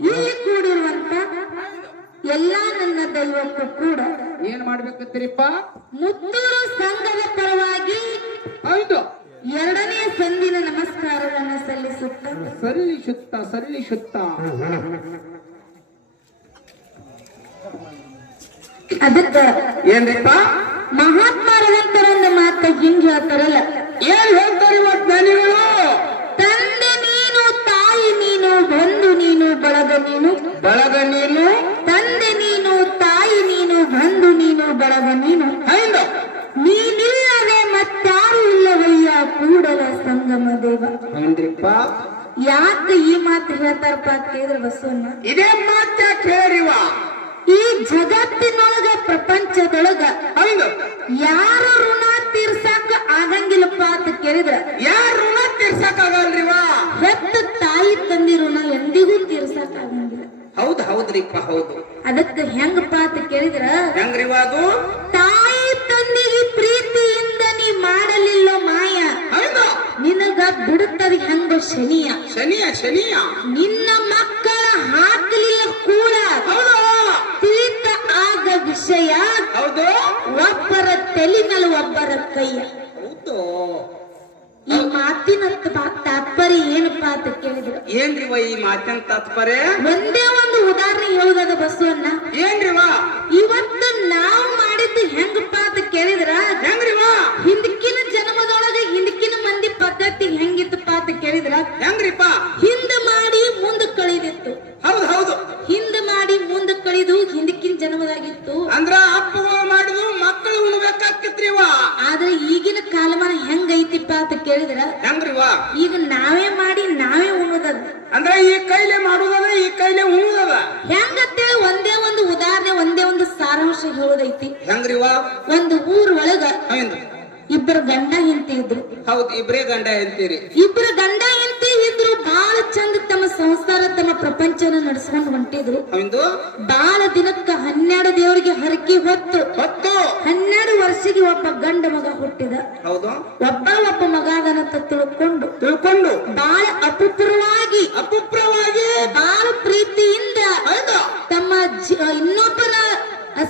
ಇಲ್ಲಿ ಕೂಡಿರುವಂತ ಎಲ್ಲಾ ನನ್ನ ದೈವಕ್ಕೂ ಕೂಡ ಏನ್ ಮಾಡ್ಬೇಕಂತೀರಿಪ್ಪ? ಮುತ್ತೂರು ಸಂಘದ ಪರವಾಗಿ ಹೌದು. ಎರಡನೇ ಸಂದಿನ ನಮಸ್ಕಾರವನ್ನು ಸಲ್ಲಿಸುತ್ತ. ಸಲ್ಲಿಸುತ್ತ ಸಲ್ಲಿಸುತ್ತ ಅದಕ್ಕ ಏನ್ರಿಪ್ಪ? ಮಹಾತ್ಮರಂತರೊಂದು ಮಾತ ಹಿಂಗ್ ಹೇಳ್ತಾರಲ್ಲ ಏನ್ ಹೇಳ್ತಾರೆ ಇವತ್ತು ಜ್ಞಾನಿಗಳು ಬಳಗ ನೀನು ಬಳಗ ನೀನು ತಂದೆ ನೀನು ತಾಯಿ ನೀನು ಬಂಧು ನೀನು ಬಳಗ ನೀನು. ಹೌದು. ನೀನಿಲ್ಲದೆ ಮತ್ತಾರು ಇಲ್ಲವಯ್ಯ ಕೂಡಲ ಸಂಗಮ ದೇವ. ಹೌದ್ರಿಪ್ಪ. ಯಾಕೆ ಈ ಮಾತು ಹೇಳ್ತಾರಪ್ಪ ಕೇಳಿದ್ರೆ ಬಸವಣ್ಣ? ಇದೇ ಮಾತ್ರ ಕೇಳಿವ. ಈ ಜಗತ್ತಿನೊಳಗ ಪ್ರಪಂಚದೊಳಗ ಹೌದು. ಯಾರ ಋಣ ತೀರ್ಸಾಕ ಆಗಂಗಿಲ್ಲಪ್ಪ ಅಂತ ಕೇಳಿದ್ರ ಯಾರ ಋಣ ತೀರ್ಸಾಕ ಆಗಲ್ರಿವಾ? ಹೆತ್ತ ತಾಯಿ ತಂದಿ ಋಣ ಎಂದಿಗೂ ತೀರ್ಸಾಕ ಆಗಂಗಿಲ್ಲ ಹೌದು ಹೌದ್ರಿಪ್ಪ ಹೌದು. ಅದಕ್ಕೆ ಹೆಂಗಪ್ಪ ಅಂತ ಕೇಳಿದ್ರ? ಹೆಂಗ್ರಿವ ಅದು? ತಾಯಿ ತಂದಿಗೆ ಪ್ರೀತಿಯಿಂದ ನೀ ಮಾಡಲಿಲ್ಲ ಮಾಯ. ನಿನಗ ಬಿಡುತ್ತದೆ ಹೆಂಗ ಶನಿಯ. ಶನಿಯ ಶನಿಯ. ನಿನ್ನ ಮಕ್ಕಳ ಹಾಕಲಿಲ್ಲ ಕೂಡ. ಪ್ರೀತ ತಿಳಿತ ಆಗ ವಿಷಯ ಹೌದು. ಒಬ್ಬರ ತೆಲಿನಲ್ಲಿ ಒಬ್ಬರ ಕೈಯ ಹೌದು. ಈ ಮಾತಿನಂತ ತಾತ್ಪರ್ಯ ಏನಪ್ಪಾ ಅಂತ ಕೇಳಿದ್ರು? ಏನ್ರಿವ ಈ ಮಾತಿನ ತಾತ್ಪರ್ಯ ಒಂದೇ ಒಂದು ಉದಾಹರಣೆ ಹೇಳುದದ ಬಸವಣ್ಣ. ವಾ ಇವತ್ತು ನಾವು ಮಾಡಿದ್ದು ಹೆಂಗಪ್ಪ ಅಂತ ಕೇಳಿದ್ರ? ಹೆಂಗ್ರಿವ ಹಿಂದಕ್ಕಿನ ಜನ್ಮದೊಳಗೆ ಹಿಂದಕ್ಕಿನ ಮಂದಿ ಪದ್ಧತಿ ಹೆಂಗಿತ್ತಪ್ಪ ಅಂತ ಕೇಳಿದ್ರ? ಹೆಂಗ್ರಿಪ್ಪ? ಹಿಂದ ಮಾಡಿ ಮುಂದ ಕಳಿದಿತ್ತು ಹೌದು ಹೌದು ಹಿಂದ ಮಾಡಿ ಮುಂದ ಕಳಿದು ಹಿಂದಕ್ಕಿನ ಜನ್ಮದಾಗಿತ್ತು ಅಂದ್ರ ಅಪ್ಪಗಳು ಮಾಡಿದ್ರು ಮಕ್ಕಳು ಉಣ್ಬೇಕಾಕಿತ್ರಿವ ಆದ್ರೆ ಈಗಿನ ಕಾಲಮಾನ ಹೆಂಗೈತಿಪ್ಪ ಅಂತ ಕೇಳಿದ್ರ ಹೆಂಗ್ರಿವ ಈಗ ನಾವೇ ಮಾಡಿ ನಾವೇ ಉಣ್ಣುದದ ಅಂದ್ರ ಈ ಕೈಲೆ ಮಾಡುದದ ಈ ಕೈಲೆ ಉಣ್ಣುದದ ಹೆಂಗತ್ತೇಳಿ ಒಂದೇ ಒಂದು ಉದಾಹರಣೆ ಒಂದೇ ಒಂದು ಸಾರಾಂಶ ಹೇಳೋದೈತಿ ಇವ ಒಂದು ಊರ್ ಒಳಗ ಇಬ್ಬರು ಗಂಡ ಹೆಂಡತಿ ಇದ್ರು. ಹೌದು ಇಬ್ರೇ ಗಂಡ ಹೆಂಡತಿರಿ. ಇಬ್ಬರು ಗಂಡ ಹೆಂಡತಿ ಇದ್ರು ಬಾಳ ಚಂದ ತಮ್ಮ ಸಂಸಾರ ತಮ್ಮ ಪ್ರಪಂಚನ ನಡೆಸ್ಕೊಂಡು ಹೊಂಟಿದ್ರು. ಹೌದು ಬಾಳ ದಿನಕ್ಕ ಹನ್ನೆರಡು ದೇವರಿಗೆ ಹರಕಿ ಹೊತ್ತು ಹೊತ್ತು? ಹನ್ನೆರಡು ವರ್ಷಕ್ಕೆ ಒಬ್ಬ ಗಂಡ ಮಗ ಹುಟ್ಟಿದ. ಹೌದು? ಒಬ್ಬ ಒಬ್ಬ ಅದನ್ನ ತಿಳ್ಕೊಂಡು ತಿಳ್ಕೊಂಡು? ಬಾಳ ಅಪುತ್ರವಾಗಿ ಅಪುಪ್ರವಾಗಿ ಬಾಳ ಪ್ರೀತಿಯಿಂದ ತಮ್ಮ ಇನ್ನೊಬ್ಬರ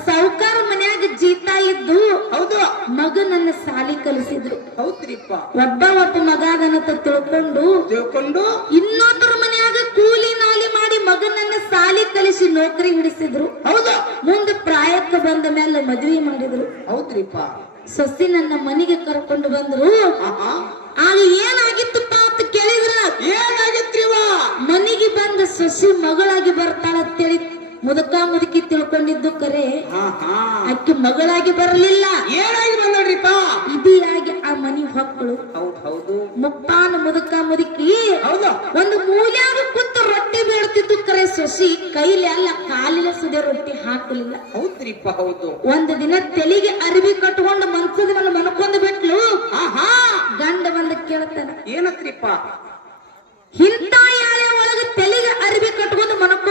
ಸಾವುಕಾರ ಮನ್ಯಾಗ ಜೀತಾ ಇದ್ದು ಹೌದು ಮಗನನ್ನ ಸಾಲಿ ಕಲಿಸಿದ್ರು. ಹೌದ್ರಿಪ್ಪ. ಒಬ್ಬ ಒಬ್ಬ ಮಗಾದನಂತ ತಿಳ್ಕೊಂಡು ತಿಳ್ಕೊಂಡು ಇನ್ನೊಬ್ಬರ ಮನೆಯಾಗ ಕೂಲಿ ನಾಲಿ ಮಾಡಿ ಮಗನನ್ನ ಸಾಲಿ ಕಲಿಸಿ ನೌಕರಿ ಹಿಡಿಸಿದ್ರು. ಹೌದು. ಮುಂದೆ ಪ್ರಾಯಕ್ಕೆ ಬಂದ ಮೇಲೆ ಮದುವೆ ಮಾಡಿದ್ರು. ಹೌದ್ರಿಪ್ಪ. ಸೊಸಿ ನನ್ನ ಮನೆಗೆ ಕರ್ಕೊಂಡು ಬಂದ್ರು. ಆಗ ಏನಾಗಿತ್ತಪ್ಪ ಅಂತ ಕೇಳಿದ್ರ? ಏನಾಗಿತ್ರಿವ ಮನೆಗೆ ಬಂದ ಸೊಸಿ ಮಗಳಾಗಿ ಬರ್ತಾಳಂತೇಳಿ ಮುದುಕ ಮುದುಕಿ ತಿಳ್ಕೊಂಡಿದ್ದು ಕರೆ. ಆಕೆ ಮಗಳಾಗಿ ಬರಲಿಲ್ಲ. ಏನಾಗಿ ಬಂದಡ್ರಿಪ್ಪ ಇದಿಯಾಗಿ ಆ ಮನಿ ಹೊಕ್ಕಳು ಹೌದು ಹೌದು. ಮುಪ್ಪಾನ ಮುದುಕ ಮುದುಕಿ ಹೌದು. ಒಂದು ಮೂಲ್ಯಾಗ ಕುತ್ತು ರೊಟ್ಟಿ ಬೀಳ್ತಿದ್ದು ಕರೆ ಸೊಸಿ. ಕೈಲಿ ಅಲ್ಲ ಕಾಲಿನ ಸುದೆ ರೊಟ್ಟಿ ಹಾಕಲಿಲ್ಲ. ಹೌದ್ರಿಪ್ಪ ಹೌದು. ಒಂದು ದಿನ ತೆಲಿಗೆ ಅರಿವಿ ಕಟ್ಕೊಂಡು ಮನ್ಸದ ಮೇಲೆ ಮನ್ಕೊಂಡ್ ಬಿಟ್ಲು ಆಹಾ ಗಂಡ ಬಂದ ಕೇಳ್ತಾನ ಏನತ್ರಿಪ್ಪ? ಹಿಂತ ಯಾಳೆ ಒಳಗೆ ತೆಲಿಗೆ ಅರಿವಿ ಕಟ್ಕೊಂಡು ಮನ್ಕೋ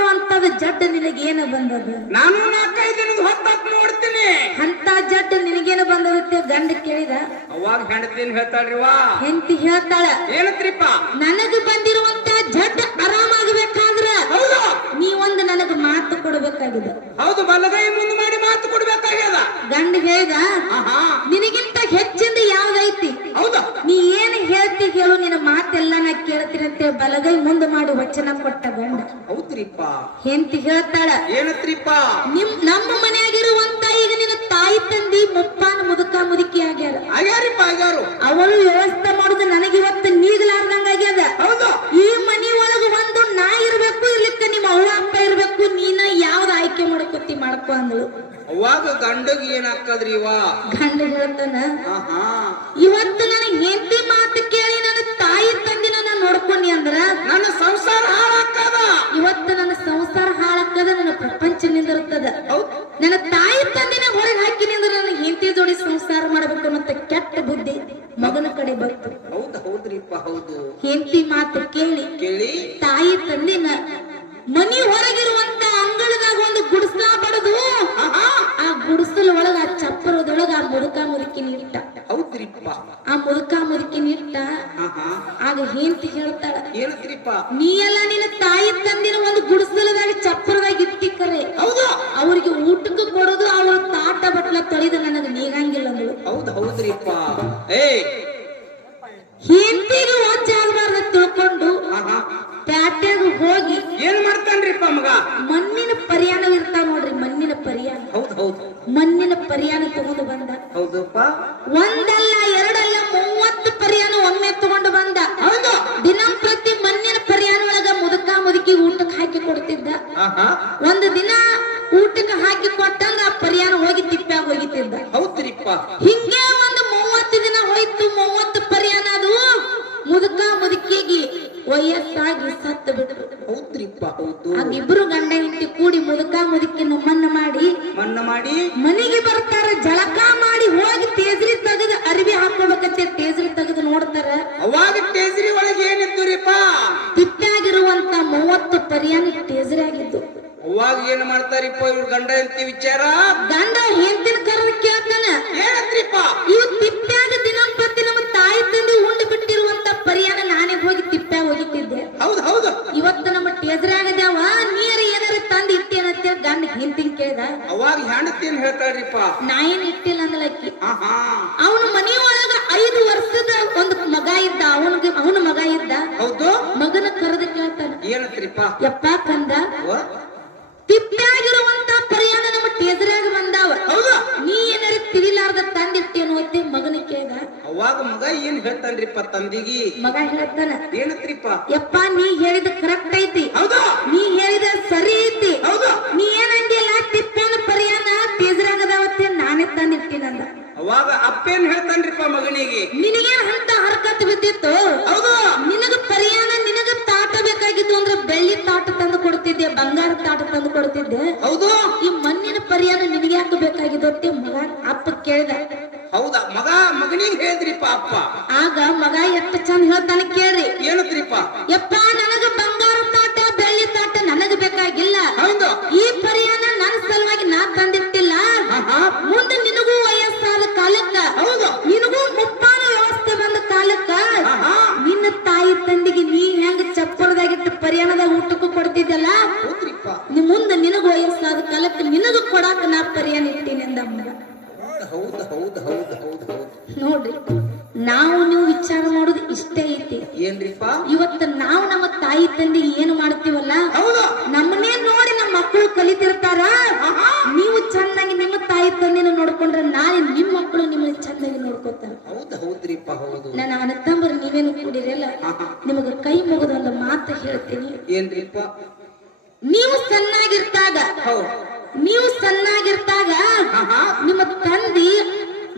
ನಿನಗೇನ ಬಂದದ್ದು ನಾನು ನಾಲ್ಕೈದು ದಿನದ ಹೊತ್ತಾಕ್ ನೋಡ್ತೀನಿ. ಅಂತ ಜಟ್ ನಿನಗೇನ ಬಂದದತ್ತೆ ಗಂಡ ಕೇಳಿದ? ಅವಾಗ ಗಂಡ ಹೇಳ್ತಾಳ್ರಿ ವಾ ಹೆಂಡತಿ ಹೇಳ್ತಾಳ. ಏನತ್ರಿಪ್ಪ? ನನಗೆ ಬಂದಿರುವಂತ ಜಡ್ಡ ಆರಾಮಾಗಬೇಕಾದ್ರ ಹೌದು ನೀವೊಂದು ನನಗೆ ಮಾತು ಕೊಡಬೇಕಾಗಿದೆ ಹೌದು ಬಲಗೈ ಮುಂದ್ ಮಾಡಿ ಮಾತು ಕೊಡ್ಬೇಕಾಗ್ಯದ ಗಂಡ ಹೇಳ್ದ ಆಹಾ ನಿನಗಿಂತ ಹೆಚ್ಚಿಂದ ಯಾವ್ದೈತಿ ಹೌದು ನೀ ಏನ್ ಹೇಳ್ತಿ ಹೇಳು ನಿನ್ನ ಮಾತೆಲ್ಲ ನಾ ಕೇಳ್ತೀನಿ ಬಲಗೈ ಮುಂದೆ ಮಾಡಿ ವಚನ ಕೊಟ್ಟ ಗಂಡ. ಹೌದ್ರಿಪ್ಪ. ಹೆಂತಿ ಹೇಳ್ತಾಳ ಏನತ್ರಿಪ್ಪ? ನಿಮ್ ನಮ್ಮ ಮನೆಯಾಗಿರುವಂತ ಈಗ ನಿನ್ನ ತಾಯಿ ತಂದಿ ಮುಪ್ಪಾನ ಮುದುಕ ಮುದುಕಿ ಆಗ್ಯಾರ ಆಗ್ಯಾರಿಪ್ಪ ಆಗ್ಯಾರು. ಅವಳು ವ್ಯವಸ್ಥೆ ಮಾಡುದು ನನಗಿವತ್ತು ನೀಗ್ಲಾರ್ದಂಗ ಆಗ್ಯದ. ಹೌದು. ಈ ಮನಿ ಒಳಗ ಒಂದು ನಾ ಇರ್ಬೇಕು ಇರ್ಲಿಕ್ಕ ನಿಮ್ಮ ಅವ್ವ ಅಪ್ಪ ಇರ್ಬೇಕು ನೀನ ಯಾವ್ದ ಆಯ್ಕೆ ಮಾಡ್ಕೊತಿ ಮಾಡ್ಕೊ ಅಂದಳು. ಅವಾಗ ಗಂಡಗ್ ಏನಾಗ್ತದ್ರಿ ಇವ? ಗಂಡ ಹೇಳ್ತಾನ ಇವತ್ತು ನನಗೆ ಹೆಂಡತಿ ಮಾತು ಅಂದ್ರ ನನ್ನ ಸಂಸಾರ ಹಾಳಾಕ್ಕದ ಆಗ ಹೆಂಡತಿ ಹೇಳ್ತಾಳ ಹೇಳ್ತೀರಿಪ್ಪ. ನೀ ಎಲ್ಲ ನಿನ್ನ ತಾಯಿ ತಂದಿನ ಒಂದು ಗುಡಿಸಲದಾಗ ಚಪ್ಪರದಾಗ ಇಟ್ಟಿ ಕರೆ ಹೌದು. ಅವ್ರಿಗೆ ಊಟಕ್ಕೆ ಕೊಡೋದು ಅವ್ರ ತಾಟ ಬಟ್ಲ ತೊಳಿದ ನನಗೆ ನೀಗಂಗಿಲ್ಲ ಅಂದಳು. ಹೌದು ಹೌದ್ರಿಪ್ಪ. ಏ! ಹಿಂದಿಗೆ ಒಚ್ಚಾಗಬಾರ್ದ ತಿಳ್ಕೊಂಡು. ಪ್ಯಾಟ್ಯಾಗ ಹೋಗಿ ಏನ್ ಮಾಡ್ತಾನ್ರಿಪ್ಪ ಮಗ? ಮಣ್ಣಿನ ಪರಿಯಾಣ ಇರ್ತಾವ ನೋಡ್ರಿ ಮಣ್ಣಿನ ಪರಿಯಾಣ. ಹೌದು ಹೌದು. ಮಣ್ಣಿನ ಪರಿಯಾಣ ತಗೊಂಡು ಬಂದ. ಹೌದಪ್ಪ. ಒಂದಲ್ಲ ಎರಡಲ್ಲ ಮೂವತ್ತು ಪರಿಯಾಣ ಒಮ್ಮೆ ತಗೊಂಡು ಬಂದ ಹೌದು ದಿನಂಪ್ರತಿ ಮಣ್ಣಿನ ಪರಿಯಾಣ ಒಳಗ ಮುದುಕ ಮುದುಕಿ ಊಟಕ್ಕೆ ಹಾಕಿ ಕೊಡ್ತಿದ್ದ ಆಹಾ ಒಂದು ದಿನ ಊಟಕ್ಕೆ ಹಾಕಿ ಕೊಟ್ಟಂಗ ಆ ಪರಿಯಾಣ ಹೋಗಿ ತಿಪ್ಪ್ಯಾಗ ಹೋಗಿತಿದ್ದ ಹೌದ್ರಿಪ್ಪ ಹಿಂಗೆ ಒಂದು ಮೂವತ್ತು ದಿನ ಹೋಯ್ತು ಮೂವತ್ತು ಪರ್ಯಾನ ಅದು. ಮುದುಕ ಮುದುಕಿಗೆ ವಯಸ್ಸಾಗಿ ಸತ್ತು ಬಿಟ್ರು. ಹೌದ್ರಿಪ್ಪ ಹೌದು. ಗಂಡ ಹೆಂಡತಿ ಕೂಡಿ ಮುದುಕ ಮುದುಕಿ ನಮ್ಮನ್ನ ಮಾಡಿ ಮನ್ನ ಮಾಡಿ. ಮನೆಗೆ ಬರ್ತಾರ ಜಳಕ ಮಾಡಿ ಹೋಗಿ ತೇಜ್ರಿ ತೆಗೆದು ಅರಿವಿ ಹಾಕೋಬೇಕಂತೆ ತೇಜ್ರಿ ತೆಗೆದು ನೋಡ್ತಾರ. ಅವಾಗ ತೇಜ್ರಿ ಒಳಗೆ ಏನಿದ್ದುರಿಪ್ಪ? ತಿಪ್ಪಾಗಿರುವಂತ ಮೂವತ್ತು ಪರ್ಯಾನ ತೇಜ್ರಿ ಆಗಿದ್ದು. ಅವಾಗ ಏನ್ ಮಾಡ್ತಾರಿಪ್ಪ ಇವ್ರ ಗಂಡ ಹೆಂಡತಿ ವಿಚಾರ? ಗಂಡ ಹೆಂಡತಿನ ಕರೆದು ಕೇಳ್ತಾನ ಏನಂತ್ರಿಪ್ಪ ಇವು ತಿಪ್ಪ್ಯಾಗ ದಿನಂಪ್ರತಿ ನಮ್ಮ ತಾಯಿ ತಂದೆ ಉಂಡು ಬಿಟ್ಟಿರುವಂತ ಪರಿಯಾಣ ನಾನೇ ಹೋಗಿ ತಿಪ್ಪ್ಯಾಗ ಹೋಗಿತ್ತಿದ್ದೆ ಹೌದ್ ಹೌದು ಇವತ್ತು ನಮ್ಮ ಟೇಜ್ರಾಗದ್ಯಾವ ನೀರು ಏನಾರ ತಂದು ಇಟ್ಟೇನಂತೇಳಿ ಗಂಡ ಹಿಂತಿಂಗ್ ಕೇಳ್ದ ಏನ್ ಹೇಳ್ತಾಳ್ರಿಪ್ಪ. ನಾ ಏನ್ ಇಟ್ಟಿಲ್ಲ ಅಂದಲಕ್ಕಿ ಆಹಾ. ಅವನ ಮನೆಯೊಳಗ ಐದು ವರ್ಷದ ಒಂದು ಮಗ ಇದ್ದ ಅವನಿಗೆ ಅವನ ಮಗ ಇದ್ದ. ಹೌದು? ಮಗನ ಕರೆದ ಕೇಳ್ತಾನೆ. ಏನತ್ರಿಪ್ಪ? ಯಪ್ಪ ಕಂದ? ತಿಪ್ಪಾಗಿರುವಂತ ಪರಿಯಾಣ ನಮ್ಮ ಟೇಜರಾಗ ಬಂದಾವ. ಹೌದು. ನೀ ಏನಾರ ತಿಳಿಲಾರ್ದ ತಂದಿಟ್ಟೇನು ಅತ್ತೆ ಮಗನ ಕೇಳ್ದ. ಅವಾಗ ಮಗ ಏನ್ ಹೇಳ್ತಾನ್ರಿಪ್ಪ ತಂದಿಗಿ? ಮಗ ಹೇಳ್ತಾನ. ಏನತ್ರಿಪ್ಪ? ಯಪ್ಪ ನೀ ಹೇಳಿದ ಕರೆಕ್ಟ್ ಐತಿ. ಅಪ್ಪೇನ್ ಹೇಳ್ತಾನ್ರಿಪ್ಪ ಮಗನಿಗೆ ನಿನಗೇನ್ ಅಂತ ಹರಕತ್ ಬಿದ್ದಿತ್ತು? ಹೌದು. ನಿನಗ ಪರಿಯಾಣ ನಿನಗ ತಾಟ ಬೇಕಾಗಿತ್ತು ಅಂದ್ರೆ ಬೆಳ್ಳಿ ತಾಟ ತಂದು ಕೊಡ್ತಿದ್ದೆ ಬಂಗಾರ ತಾಟ ತಂದು ಕೊಡ್ತಿದ್ದೆ. ಹೌದು. ಈ ಮಣ್ಣಿನ ಪರಿಯಾಣ ನಿನಗೆ ಯಾಕೆ ಬೇಕಾಗಿದ್ದು ಅಂತ ಮಗ ಅಪ್ಪ ಕೇಳ್ದ. ಹೌದಾ? ಮಗ ಮಗನಿಗೆ ಹೇಳಿದ್ರಿಪ್ಪ ಅಪ್ಪ. ಆಗ ಮಗ ಎಷ್ಟು ಚಂದ ಹೇಳ್ತಾನೆ ಕೇಳ್ರಿ. ಏನಂತ್ರಿಪ್ಪ ಯಪ್ಪ ನನಗ ಬಂಗಾರ ತಾಟ ಬೆಳ್ಳಿ ತಾಟ ನನಗ ಬೇಕಾಗಿಲ್ಲ ಹೌದು ಈ ಪರಿಯಾಣ ನನ್ನ ಸಲುವಾಗಿ ನಾ ತಂದಿಟ್ಟಿಲ್ಲ ಆಹಾ ಮುಂದೆ ನಿನಗೂ ವಯಸ್ಸಾದ ಕಾಲಕ್ಕ ಹೌದು ನಿನಗೂ ಮುಪ್ಪಾನ ವ್ಯವಸ್ಥೆ ಬಂದ ಕಾಲಕ್ಕ ಆಹಾ ನಿನ್ನ ತಾಯಿ ತಂದಿಗೆ ನೀ ಹೆಂಗ ಚಪ್ಪರದಾಗಿಟ್ಟು ಪರಿಯಾಣದಾಗ ಊಟಕ್ಕೂ ಕೊಡ್ತಿದ್ದಲ್ಲ? ನಿಮ್ ಮುಂದೆ ನಿನಗ ವಯಸ್ಸಾದ ಕಾಲಕ್ಕೆ ನಿನಗ ಕೊಡಾಕ ನಾ ಪರಿಯಾಣ ಇಟ್ಟೀನಿ ಅಂದ ನೋಡ್ರಿ ನಾವು ನೀವು ವಿಚಾರ ಮಾಡೋದು ಇಷ್ಟೇ ಐತಿ. ಏನ್ರಿಪ್ಪ? ಇವತ್ತು ನಾವು ನಮ್ಮ ತಾಯಿ ತಂದೆಗೆ ಏನು ಮಾಡ್ತೀವಲ್ಲ? ನಮ್ಮನೇ ನಮ್ಮನ್ನೇ ನೋಡಿ ನಮ್ಮ ಮಕ್ಕಳು ಕಲಿತಿರ್ತಾರ? ತಂದೆನ ನೋಡ್ಕೊಂಡ್ರೆ ನಾಳೆ ನಿಮ್ ಮಕ್ಕಳು ನಿಮ್ಮನ್ನ ಚಂದಾಗಿ ನೋಡ್ಕೊತಾರ. ಹೌದು ಹೌದ್ರಿಪ್ಪ ಹೌದು. ನನ್ನ ಅಣ್ಣತಂಬರು ನೀವೇನು ಕೂಡಿರಲ್ಲ ನಿಮಗ ಕೈ ಮುಗಿದ ಒಂದು ಮಾತು ಹೇಳ್ತೀನಿ. ಏನ್ರಿಪ್ಪ? ನೀವು ಸಣ್ಣಾಗಿರ್ತಾಗ ನೀವು ಸಣ್ಣಾಗಿರ್ತಾಗ ನಿಮ್ಮ ತಂದಿ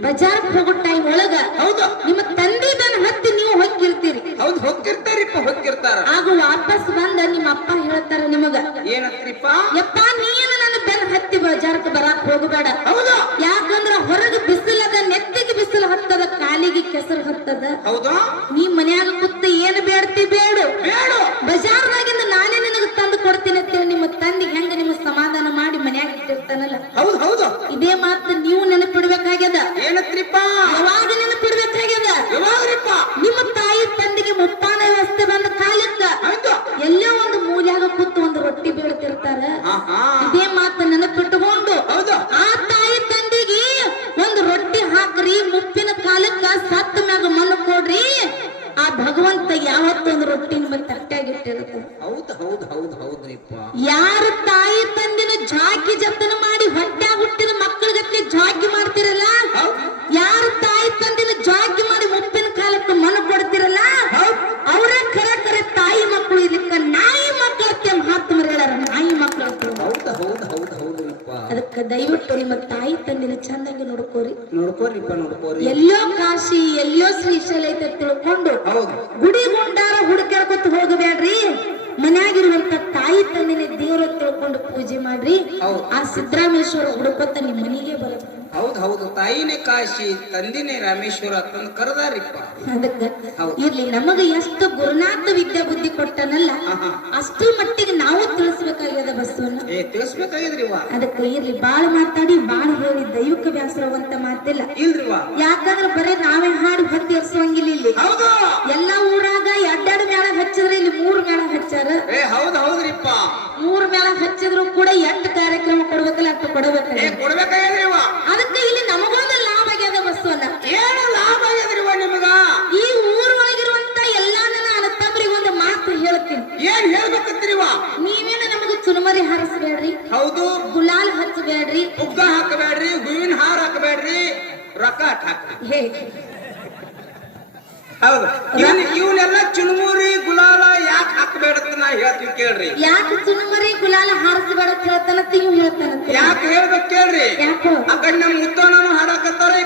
ಬಜಾರ್ ಹೋಗೋ ಟೈಮ್ ಒಳಗ ಹೌದು. ನಿಮ್ಮ ತಂದಿ ತನ್ನ ಹತ್ತಿ ನೀವು ಹೊಕ್ಕಿರ್ತೀರಿ ಹೌದು ಹೋಗ್ತಿರ್ತಾರಿಪ್ಪ ಹೋಗಿರ್ತಾರ. ಆಗ ವಾಪಸ್ ಬಂದ ನಿಮ್ಮ ಅಪ್ಪ ಹೇಳ್ತಾರ ನಿಮಗ ಏನಂತ್ರಿಪ್ಪ ಯಪ್ಪ ನೀನು ನನ್ನ ಬೆನ್ ಹತ್ತಿ ಬಜಾರ್ಕ್ ಬರಾಕ್ ಹೋಗಬೇಡ. ಹೌದು. ಹೌದು? ನೀ ಮನ್ಯಾಗ ಕೂತ್ ಏನ್ ಬೇಡ್ತಿ ಬೇಡು ಬೇಡು ಬಜಾರ್ನಾಗಿಂದ ನಾನೇ ನಿನಗೆ ತಂದು ಕೊಡ್ತೀನಿ ಅಂತೇಳಿ ನಿಮ್ಮ ತಂದೆ ಹೆಂಗ ನಿಮ್ಗೆ ಸಮಾಧಾನ ಮಾಡಿ ಮನ್ಯಾಗ ಇಟ್ಟಿರ್ತಾನಲ್ಲ ಹೌದು ಹೌದು ಇದೇ ಮಾತು ನೀವು ನೆನಪಿಡ್ಬೇಕಾಗ್ಯದ ಏನಂತ್ರಿಪ್ಪ ಯಾವಾಗ ನೆನಪಿಡ್ಬೇಕಾಗ್ಯದ ಯಾವಾಗ್ರಿಪ್ಪ ನಿಮ್ಮ ತಾಯಿ ತಂದೆಗೆ ಮುಪ್ಪಾನ ವ್ಯವಸ್ಥೆ ಬಂದ ಕಾಲಕ್ಕ ಹೌದು ಎಲ್ಲೋ ಒಂದು ಮೂಲ್ಯಾಗ ಕೂತು ಒಂದು ರೊಟ್ಟಿ ಬೀಳ್ತಿರ್ತಾರ ಆಹಾ ಇದೇ ಮಾತು ನೆನಪಿಟ್ಟುಕೊಂಡು ಹೌದು ಆ ತಾಯಿ ತಂದೆಗೆ ಒಂದು ರೊಟ್ಟಿ ಹಾಕ್ರಿ ಮುಪ್ಪಿನ ಕಾಲಕ್ಕ ಸತ್ತ ಮ್ಯಾಗ ಮಣ್ಣು ಕೊಡ್ರಿ ಆ ಭಗವಂತ ಯಾವತ್ತೊಂದು ರೊಟ್ಟಿನ ನಿಮ್ಮ ತಟ್ಟಾಗಿಟ್ಟಿರುತ್ತೆ ಹೌದು ಹೌದು ಹೌದು ಹೌದ್ರಿಪ್ಪ ಯಾರು ತಾಯಿ ತಂದಿನ ಜಾಕಿ ಜತನ ಮಾಡಿ ಹೊಟ್ಟೆ ಹುಟ್ಟಿದ ಜೊತೆ ಜಾಕಿ ಮಾಡ್ತಿರಲ್ಲ? ಯಾರ ತಾಯಿ ತಂದಿನ ಜಾಕಿ ಮಾಡಿ ಮುಪ್ಪಿನ ಕಾಲಕ್ಕೆ ಮನ ಕೊಡ್ತಿರಲ್ಲ? ಅವರ ಕರ ಕರೆ ತಾಯಿ ಮಕ್ಕಳು ಇದಕ್ಕ ನಾಯಿ ಮಕ್ಕಳಕ್ಕೆ ಮಹಾತ್ಮರು ಹೇಳ್ಯಾರ ನಾಯಿ ಮಕ್ಕಳು ಅಂತ. ಹೌದು ಹೌದು ಹೌದು ಹೌದ್ರಿಪ್ಪ ಅದಕ್ಕೆ ದಯವಿಟ್ಟು ನಿಮ್ಮ ತಾಯಿ ಚಂದಂಗೆ ನೋಡ್ಕೋರಿ. ನೋಡ್ಕೋರಿಪ್ಪ ನೋಡ್ಕೋರಿ. ಎಲ್ಲೋ ಕಾಶಿ ಎಲ್ಲೋ ಶ್ರೀಶೈಲ ಐತೆ ತಿಳ್ಕೊಂಡು ಹೌದು. ಗುಡಿ ಗುಂಡಾರ ಹುಡುಕ್ಯಾಡ್ಕೊತ ಹೋಗಬೇಡ್ರಿ ಮನ್ಯಾಗಿರುವಂತ ತಾಯಿ ತಂದಿನ ದೇವ್ರ ತಿಳ್ಕೊಂಡು ಪೂಜೆ ಮಾಡ್ರಿ ಹೌದು. ಆ ಸಿದ್ದರಾಮೇಶ್ವರ ಹುಡುಕೊತ ನಿಮ್ಮ ಮನೆಗೆ ಬರುತ್ತೆ ಹೌದು ಹೌದು. ತಾಯಿನೇ ಕಾಶಿ ತಂದಿನೇ ರಾಮೇಶ್ವರ ತಂದು ಕರೆದಾರಿಪ್ಪ. ಅದಕ್ಕ. ಇರ್ಲಿ ನಮಗ ಎಷ್ಟು ಗುರುನಾಥ ವಿದ್ಯಾ ಬುದ್ಧಿ ಕೊಟ್ಟನಲ್ಲ ಅಷ್ಟು ಮಟ್ಟಿಗೆ ನಾವು ತಿಳಿಸ್ಬೇಕಾಗ್ಯದ ಬಸವನ್ನ ಏ ತಿಳಿಸ್ಬೇಕಾಗಿದ್ರಿವ ಅದಕ್ಕೆ ಇರ್ಲಿ ಬಾಳ ಮಾತಾಡಿ ಬಾಳ್ ಹೇಳಿ ದೈವಿಕ ವ್ಯಾಸರವಂತ ಮಾತಿಲ್ಲ. ಇಲ್ರಿ ಯಾಕಂದ್ರೆ ಬರೇ ನಾವೇ ಹಾಡು ಹೊತ್ತಿ ಎರ್ಸುವಂಗಿಲ್ಲ ಇಲ್ಲಿ ಹೌದು ಎಲ್ಲಾ ಊರಾಗ ಎರಡೆರಡು ಮೇಳ ಹಚ್ಚಿದ್ರೆ ಇಲ್ಲಿ ಮೂರ್ ಮೇಳ ಹೌದ್ ಹೌದ್ರಿಪ್ಪ ಮೂರ್ ಮೇಲೆ ಹಚ್ಚಿದ್ರು ಕೂಡ ಎಂಟು ಕಾರ್ಯಕ್ರಮ ಕೊಡ್ಬೇಕಲ್ಲ ಅಂತ ಕೊಡಬೇಕಲ್ಲ ಏ ಕೊಡ್ಬೇಕಾಗ್ಯದ್ರಿವ ಅದಕ್ಕೆ ಇಲ್ಲಿ ನಮಗೊಂದು ಲಾಭ ಆಗ್ಯದ ಬಸ್ಸನ್ನ ಏನು ಲಾಭ ಆಗ್ಯದ್ರಿವ ನಿಮಗ ಈ ಊರೊಳಗಿರುವಂತ ಎಲ್ಲಾ ನನ್ನ ಅಣ್ಣತಮ್ಮರಿಗೆ ಒಂದು ಮಾತು ಹೇಳ್ತೀನಿ ಏನ್ ಹೇಳ್ಬೇಕಂತೀರಿವ ನೀವೇನು ನಮಗೆ ಚುರುಮರಿ ಹಾರಿಸ್ಬೇಡ್ರಿ ಹೌದು. ಗುಲಾಲ್ ಹಚ್ಚಬೇಡ್ರಿ. ಉಗ್ಗ ಹಾಕಬೇಡ್ರಿ ಹೂವಿನ ಹಾರ ಹಾಕಬೇಡ್ರಿ ರೊಕ್ಕ ಹಾಕ್ರಿ. ಹೇ. ಹೌದು. ಇವನ್ ಇವನ್ನೆಲ್ಲ ಚುನುಮುರಿ ಗುಲಾಲ ಯಾಕೆ ಹಾಕಬೇಡಂತ ನಾ ಹೇಳ್ತೀನಿ ಕೇಳ್ರಿ. ಯಾಕೆ ಚುರುಮರಿ ಗುಲಾಲ ಹಾರಿಸಬೇಡ ಹೇಳ್ತಾನಂತ ಇವ್ ಹೇಳ್ತಾನಂತ. ಯಾಕೆ ಹೇಳ್ಬೇಕು ಕೇಳ್ರಿ. ಯಾಕೋ? ಆ ಕಡೆ ನಮ್ ಮುತ್ತಣ್ಣನು ಹಾಡಾಕತ್ತಾರ ಈ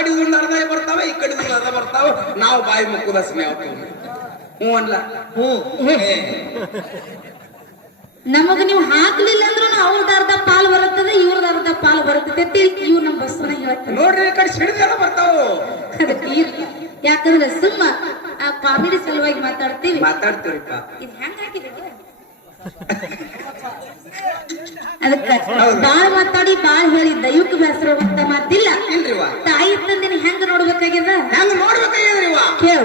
ಕಡೆ ಒಂದು ಅರ್ಧ ಬರ್ತಾವ ಈ ಕಡೆ ಒಂದು ಅರ್ಧ ಬರ್ತಾವ ನಾವು ಬಾಯಿ ಮುಕ್ಕುದ ಸಮಯ ಹ್ಞೂ ಅನ್ಲ? ಹ್ಞೂ. ನಮಗ ನೀವು ಹಾಕ್ಲಿಲ್ಲ ಅಂದ್ರೂ ಅವ್ರದ್ದು ಅರ್ಧ ಪಾಲ್ ಬರುತ್ತದೆ ಇವ್ರದ್ದು ಅರ್ಧ ಪಾಲ್ ಬರುತ್ತದೆ. ಇವ್ ನಮ್ಮ ಬಸ್ವನ ಹೇಳ್ತಾರೆ ನೋಡ್ರಿ ಈ ಕಡೆ ಸಿಡಿದೆಲ್ಲ ಬರ್ತಾವ. ಯಾಕಂದ್ರೆ ಸುಮ್ಮ ಆ ಕಾಮಿಡಿ ಸಲುವಾಗಿ ಮಾತಾಡ್ತೀವಿ. ಮಾತಾಡ್ತೀವಿ ಇದು ಹೆಂಗ್ ಹಾಕಿದೆ ಅದಕ್ಕ ಬಾಳ್ ಮಾತಾಡಿ ಬಾಳ್ ಹೇಳಿ ದೈವಕ್ಕೆ ಹೆಸರು ಅಂತ ಮಾತಿಲ್ಲ ತಾಯಿ ತಂದಿನ ಹೆಂಗ್ ನೋಡ್ಬೇಕಾಗ್ಯದ? ಹೆಂಗ್ ನೋಡ್ಬೇಕಾಗ್ಯದ್ರಿ ಕೇಳು.